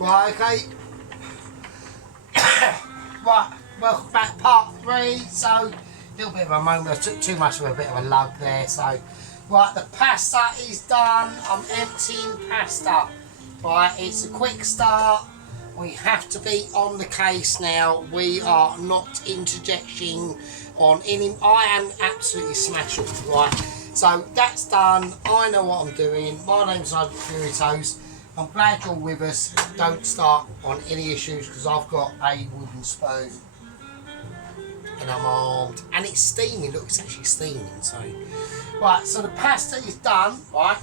Right, okay. Right, welcome back, part 3. So, a little bit of a moment. I took too much of a bit of a lug there. So, right, the pasta is done. I'm emptying pasta. Right, it's a quick start. We have to be on the case now. We are not interjecting on any. I am absolutely smashing. Right, so that's done. I know what I'm doing. My name's Burritos. I'm glad you're with us. Don't start on any issues because I've got a wooden spoon and I'm armed and it's steaming. Look, it's actually steaming. So, right, so the pasta is done. Right,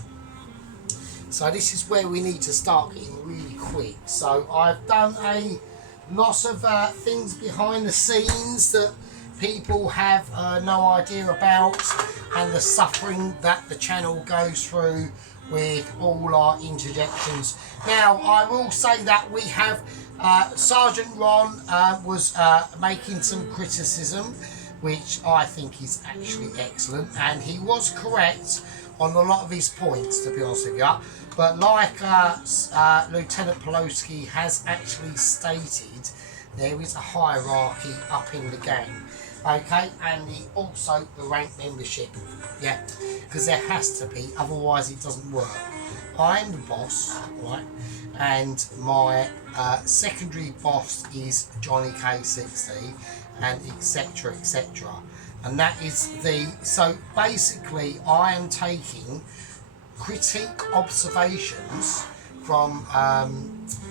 so this is where we need to start getting really quick. So I've done a lot of things behind the scenes that people have no idea about, and the suffering that the channel goes through with all our interjections. Now, I will say that we have Sergeant Ron was making some criticism, which I think is actually excellent, and he was correct on a lot of his points, to be honest with you. But like Lieutenant Pelosi has actually stated, there is a hierarchy up in the gang. Okay, and also the rank membership, yeah, because there has to be, otherwise it doesn't work. I'm the boss, right, and my secondary boss is Johnny K60, and etc, etc, and that is the, so basically I am taking critique observations from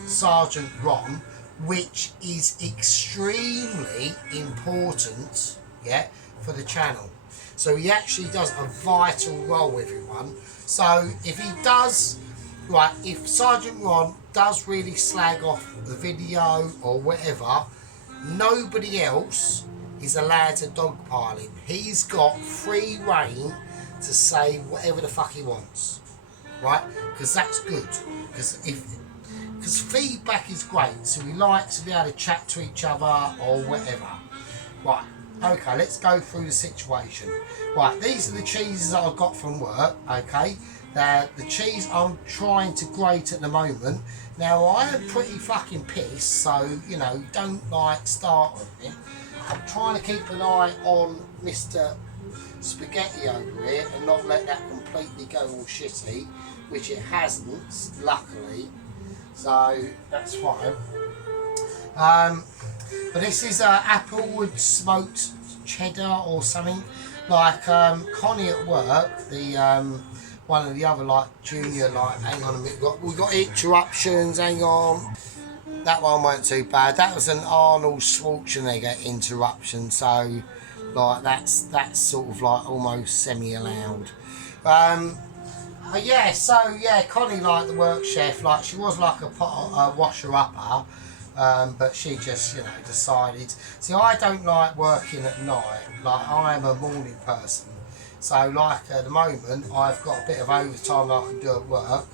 Sergeant Ron, which is extremely important, yeah, for the channel. So he actually does a vital role, everyone. So if he does, right, if Sergeant Ron does really slag off the video or whatever, nobody else is allowed to dogpile him. He's got free reign to say whatever the fuck he wants, right? Because that's good. Because feedback is great, so we like to be able to chat to each other or whatever. Right, okay, let's go through the situation. Right, these are the cheeses that I got from work, okay? The cheese I'm trying to grate at the moment. Now, I am pretty fucking pissed, so, you know, don't, like, start with me. I'm trying to keep an eye on Mr. Spaghetti over here and not let that completely go all shitty, which it hasn't, luckily. So that's fine. But this is applewood smoked cheddar or something. Like Connie at work, the one of the other like junior, like, hang on a minute, we got interruptions. Hang on, that one weren't too bad. That was an Arnold Schwarzenegger interruption. So like that's sort of like almost semi-allowed. Yeah, so yeah, Connie, like the work chef, like she was like a washer-upper, but she just, you know, decided. See, I don't like working at night. Like, I am a morning person. So, like at the moment, I've got a bit of overtime that I can do at work,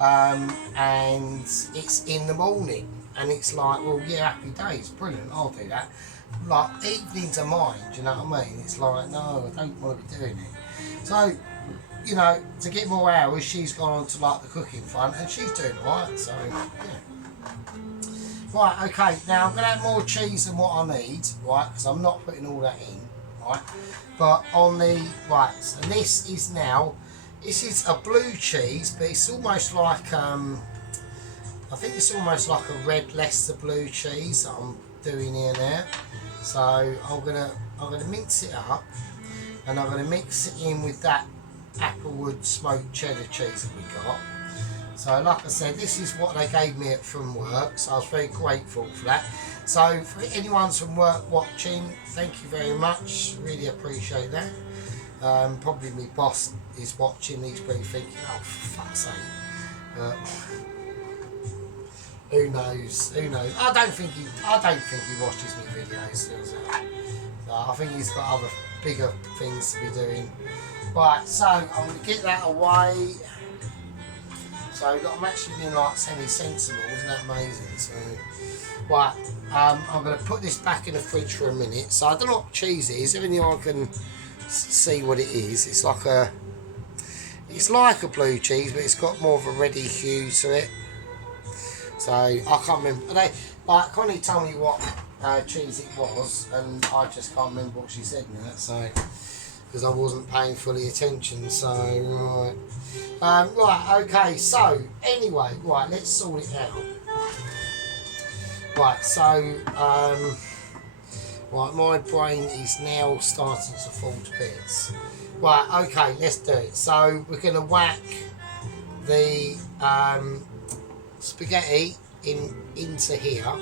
and it's in the morning, and it's like, well, yeah, happy days, brilliant, I'll do that. Like, evenings are mine, do you know what I mean? It's like, no, I don't want to be doing it. So, you know, to get more hours, she's gone on to like the cooking front, and she's doing alright, so yeah. Right, okay, now I'm going to have more cheese than what I need, right, because I'm not putting all that in, right, but on the, right, so this is now, this is a blue cheese, but it's almost like, I think it's almost like a red Leicester blue cheese that I'm doing here now. So I'm gonna mince it up, and I'm gonna mix it in with that applewood smoked cheddar cheese that we got. So like I said, this is what they gave me from work, so I was very grateful for that. So for anyone from work watching, thank you very much, really appreciate that. Probably my boss is watching, he's probably thinking, oh for fuck's sake. Who knows? I don't think he watches my videos. So I think he's got other bigger things to be doing. Right, so I'm going to get that away. So I'm actually being like semi-sensible, isn't that amazing? So, right, I'm going to put this back in the fridge for a minute. So I don't know what cheese it is. Everything I can see what it is. It's like a blue cheese, but it's got more of a reddy hue to it. So I can't remember. They like Connie told me what cheese it was, and I just can't remember what she said in that. So because I wasn't paying fully attention. So right, okay. So anyway, right, let's sort it out. Right, so right, my brain is now starting to fall to bits. Right, okay, let's do it. So we're going to whack the spaghetti into here,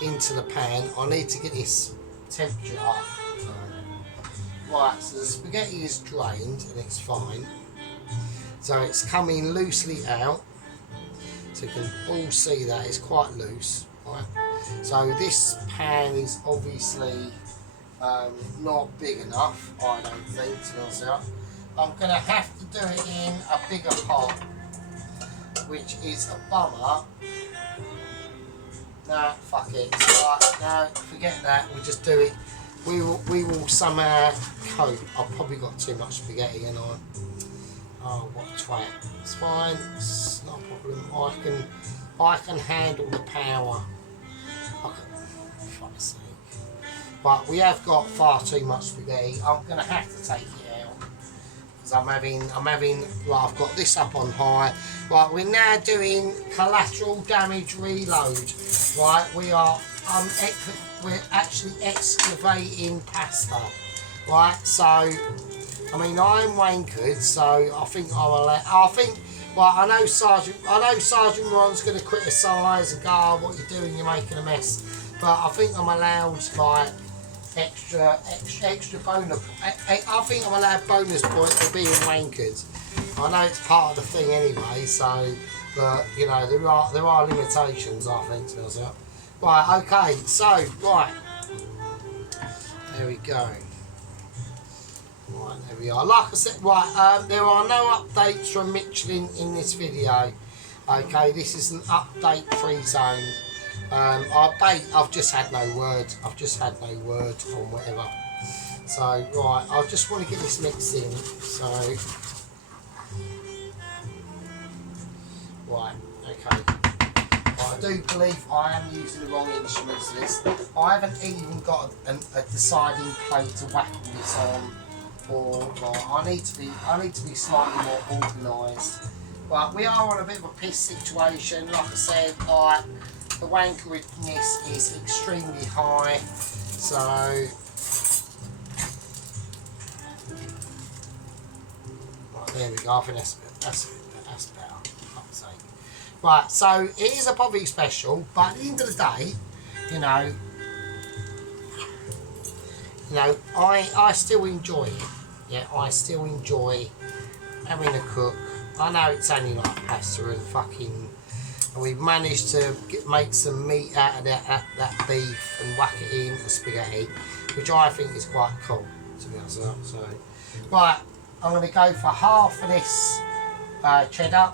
into the pan. I need to get this temperature up. Right, so the spaghetti is drained and it's fine. So it's coming loosely out. So you can all see that it's quite loose. Right. So this pan is obviously not big enough, I don't think, to be honest. I'm going to have to do it in a bigger pot, which is a bummer. No, fuck it. Right, no, forget that. We'll just do it. We will somehow cope. I've probably got too much spaghetti, and oh, what a twat. It's fine. It's not a problem. I can handle the power. Fuck's sake. But we have got far too much spaghetti. I'm going to have to take it out because I'm having. Right, I've got this up on high. Right, we're now doing collateral damage reload. Right, we're actually excavating pasta. Right, so I mean I'm wankered, so I think well, I know Sergeant Ron's going to criticise and go, oh, what you're doing, you're making a mess. But I think I'm allowed like extra bonus. I think I'm allowed bonus points for being wankered. I know it's part of the thing anyway. So, but you know there are limitations. I think to myself. Right. Okay. So right. There we go. Right, there we are. Like I said, right, there are no updates from Michelin in this video. Okay, this is an update-free zone. I've just had no word. I've just had no word on whatever. So, right, I just want to get this mixed in. So, right, okay. I do believe I am using the wrong instruments for this. I haven't even got a deciding plate to whack this on. Or I need to be slightly more organised. But we are on a bit of a piss situation. Like I said, like the wankeredness is extremely high. So right, there we go. I think that's better. Fuck's sake. Right, so it is a Bobby special, but at the end of the day, you know, I still enjoy it. Yeah, I still enjoy having a cook. I know it's only like pasta and fucking, and we've managed to make some meat out of that beef and whack it in the spaghetti, which I think is quite cool, to be honest. So, right, I'm going to go for half of this cheddar,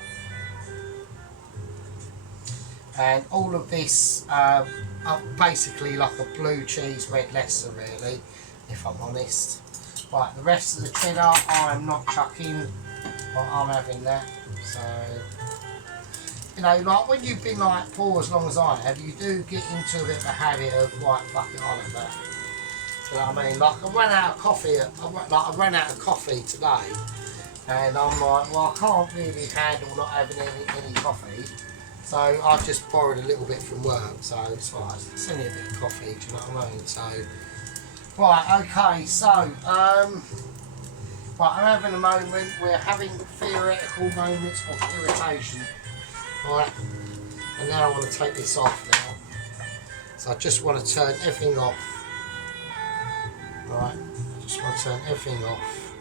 and all of this basically like a blue cheese red Leicester, really, if I'm honest. Right, the rest of the cheddar I'm not chucking, but I'm having that. So, you know, like when you've been like poor as long as I have, you do get into a bit of a habit of right, fuck it, I'll have that. You know what I mean? Like I ran out of coffee today, and I'm like, well, I can't really handle not having any coffee. So I've just borrowed a little bit from work, so it's fine. It's only a bit of coffee, do you know what I mean? So. Right, okay, so, right, I'm having a moment, we're having theoretical moments of irritation, right, and now I want to take this off now, so I just want to turn everything off, right, I just want to turn everything off,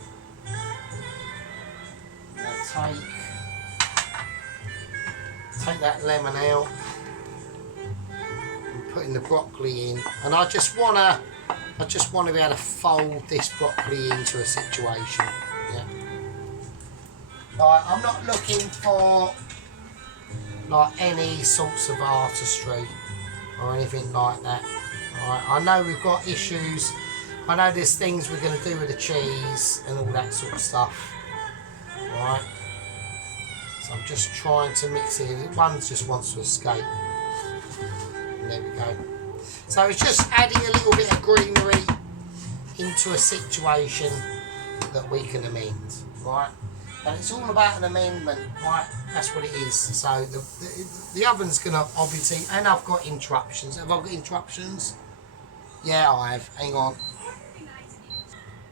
and take that lemon out, and putting the broccoli in, and I just want to be able to fold this broccoli into a situation. Yeah. Like, I'm not looking for like any sorts of artistry or anything like that. Right. I know we've got issues. I know there's things we're going to do with the cheese and all that sort of stuff. Right. So I'm just trying to mix it. One just wants to escape. And there we go. So it's just adding a little bit of greenery into a situation that we can amend, right? And it's all about an amendment, right? That's what it is. So the oven's gonna obviously, and I've got interruptions. Have I got interruptions? Yeah, I have. Hang on.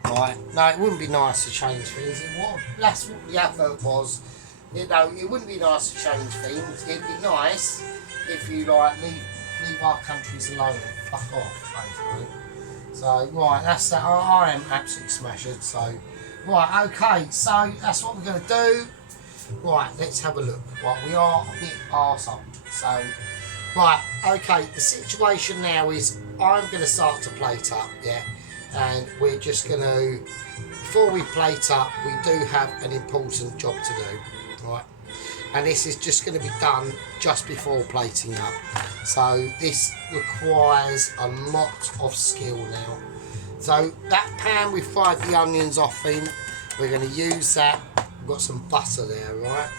Right. No, it wouldn't be nice to change things. That's what the advert was. You know, it wouldn't be nice to change things. It'd be nice if you like leave our countries alone and fuck off, basically. So right, that's that. I am absolutely smashed. So right, okay. So that's what we're going to do. Right, let's have a look. Right, we are a bit arsehole. So right, okay. The situation now is I'm going to start to plate up. Yeah. And we're just going to, before we plate up, we do have an important job to do, right? And this is just going to be done just before plating up. So this requires a lot of skill now. So that pan we fried the onions off in, we're going to use that. We've got some butter there, right?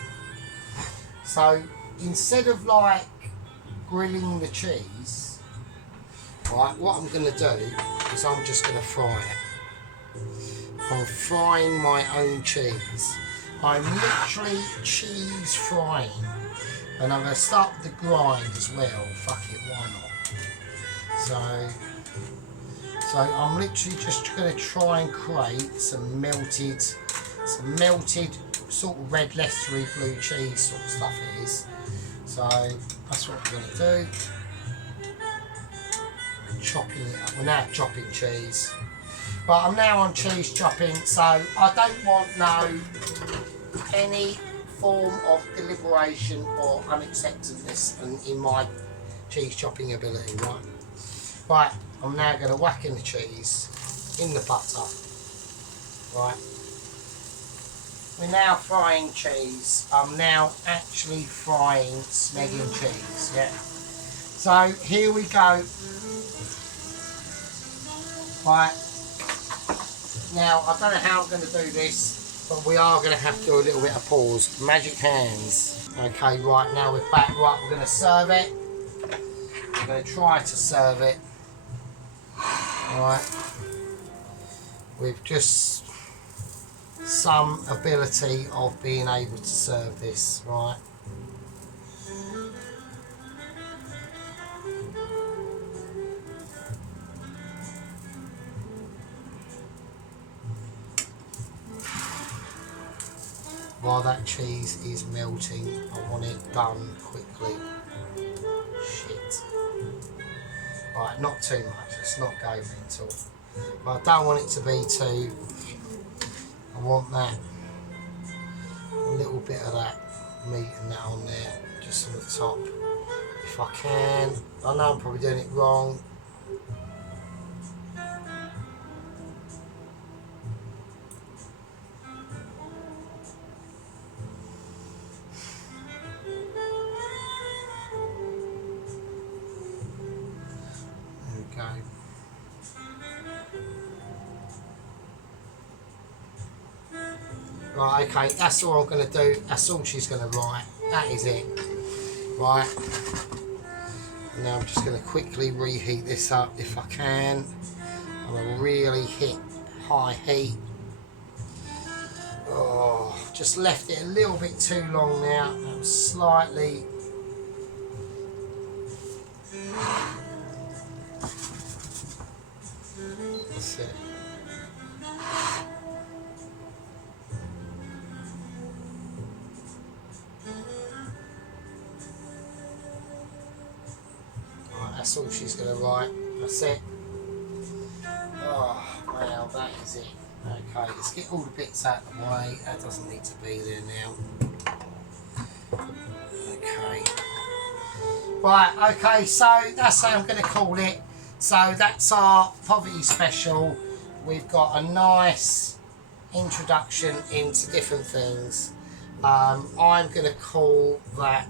So instead of like grilling the cheese, right, what I'm going to do is I'm just going to fry it. I'm frying my own cheese. I'm literally cheese frying. And I'm going to start with the grind as well. Fuck it, why not? So I'm literally just going to try and create some melted sort of red leathery blue cheese sort of stuff it is. So that's what we're going to do. Chopping it up. We're now chopping cheese. But I'm now on cheese chopping, so I don't want any form of deliberation or unacceptedness in my cheese chopping ability, right? Right, I'm now going to whack in the cheese, in the butter, right? We're now frying cheese. I'm now actually frying smegging cheese, yeah? So here we go. Right, now I don't know how I'm going to do this, but we are going to have to do a little bit of pause. Magic hands. Okay, right, now we're back. Right, we're going to serve it. We're going to try to serve it. Right, with just some ability of being able to serve this, right? While that cheese is melting, I want it done quickly. Shit. Right, not too much, let's not go mental. But I don't want it to be too, I want that, a little bit of that meat and that on there, just on the top. If I can, I know I'm probably doing it wrong. Right, okay, that's all I'm going to do. That's all she's going to write. That is it. Right. And now I'm just going to quickly reheat this up if I can. I'm going to really hit high heat. Oh, just left it a little bit too long now. I'm slightly... That's it. That's all she's going to write. That's it. Oh, well, that is it. Okay, let's get all the bits out of the way. That doesn't need to be there now. Okay. Right, okay, so that's how I'm going to call it. So that's our poverty special. We've got a nice introduction into different things. I'm going to call that...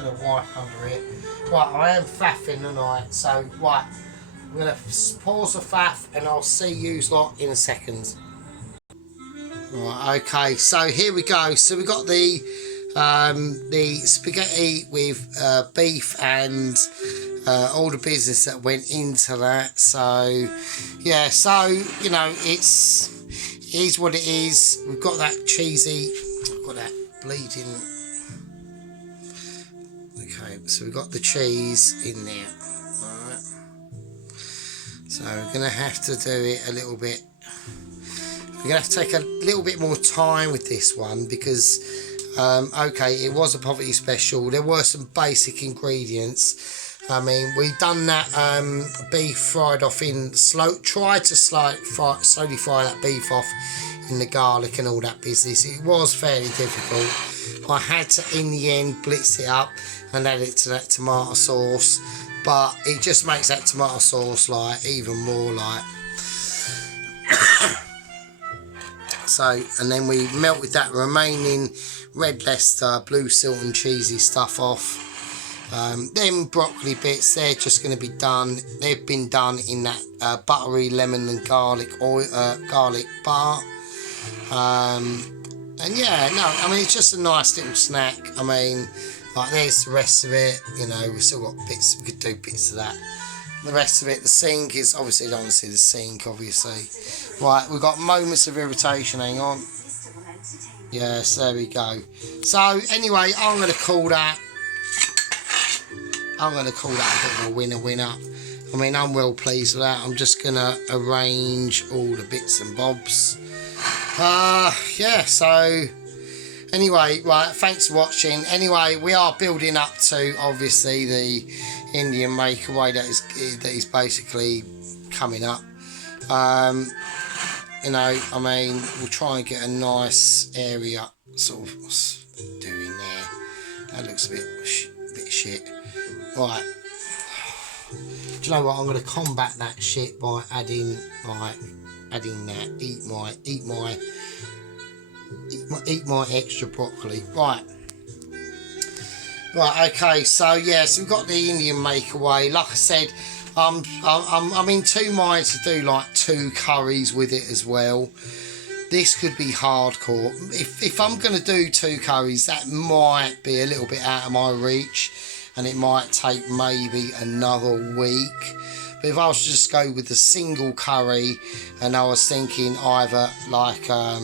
going to wipe under it. Right, I am faffing tonight, so right, I'm going to pause the faff and I'll see you lot in a second. Right, okay, so here we go. So we got the spaghetti with beef and all the business that went into that. So yeah, so you know, it is what it is. We've got that cheesy, we've got that bleeding. Okay, so we've got the cheese in there. Alright. So we're gonna have to do it a little bit. We're going to have to take a little bit more time with this one because, okay, it was a poverty special. There were some basic ingredients. I mean, we done that beef fried off in tried to slowly fry that beef off in the garlic and all that business. It was fairly difficult. I had to, in the end, blitz it up and add it to that tomato sauce. But it just makes that tomato sauce like even more like... So, and then we melted that remaining red Leicester, blue Silton cheesy stuff off. Them broccoli bits, they're just going to be done. They've been done in that buttery lemon and garlic oil, garlic butter. And yeah, no, I mean, it's just a nice little snack. I mean, like there's the rest of it. You know, we've still got bits. We could do bits of that. The rest of it, the sink is obviously, you don't want to see the sink, obviously. Right, we've got moments of irritation. Hang on. Yes, there we go. So anyway, I'm going to call that. A bit of a winner. I mean, I'm well pleased with that. I'm just going to arrange all the bits and bobs. Yeah. So anyway, right. Thanks for watching. Anyway, we are building up to obviously the Indian makeaway that is basically coming up. You know, I mean, we'll try and get a nice area sort of doing there. That looks a bit shit. Right. Do you know what? I'm going to combat that shit by adding that. Eat my extra broccoli. Right. Right, okay, so yes, we've got the Indian makeaway. Like I said, I'm in two minds to do like 2 curries with it as well. This could be hardcore. If I'm going to do 2 curries, that might be a little bit out of my reach, and it might take maybe another week. But if I was to just go with the single curry, and I was thinking either like a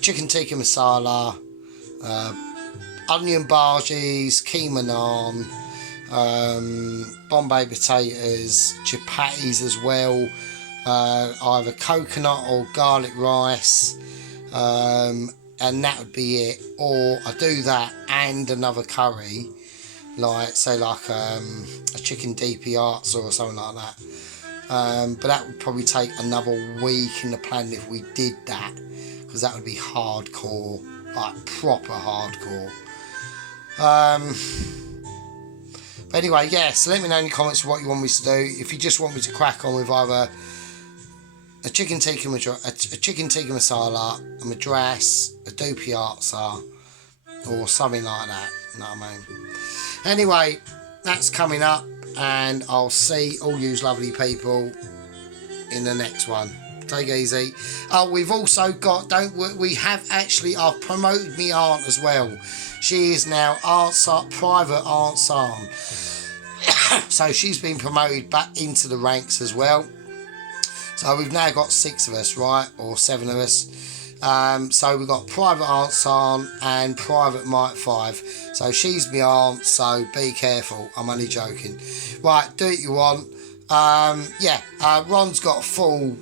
chicken tikka masala, onion bhajis, keema naan, Bombay potatoes, chapatis as well, either coconut or garlic rice, and that would be it. Or I do that and another curry, like say like a chicken DP arts or something like that. But that would probably take another week in the plan if we did that, because that would be hardcore, like proper hardcore. But anyway, yeah, so let me know in the comments what you want me to do. If you just want me to crack on with either a chicken tikka masala, a madras, a dopi artsar, or something like that, you know what I mean? Anyway, that's coming up, and I'll see all you lovely people in the next one. Take it easy. Oh, we've also got, I've promoted my aunt as well. She is now private Aunt Sam. So she's been promoted back into the ranks as well. So we've now got 6 of us, right? Or 7 of us. So we've got private Aunt Sam and private Mike 5. So she's my aunt, so be careful. I'm only joking. Right, do what you want. Ron's got full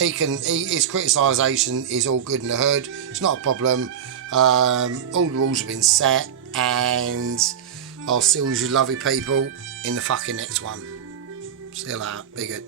his criticisation is all good in the hood. It's not a problem. All the rules have been set, and I'll see all you lovely people in the fucking next one. See you later. Be good.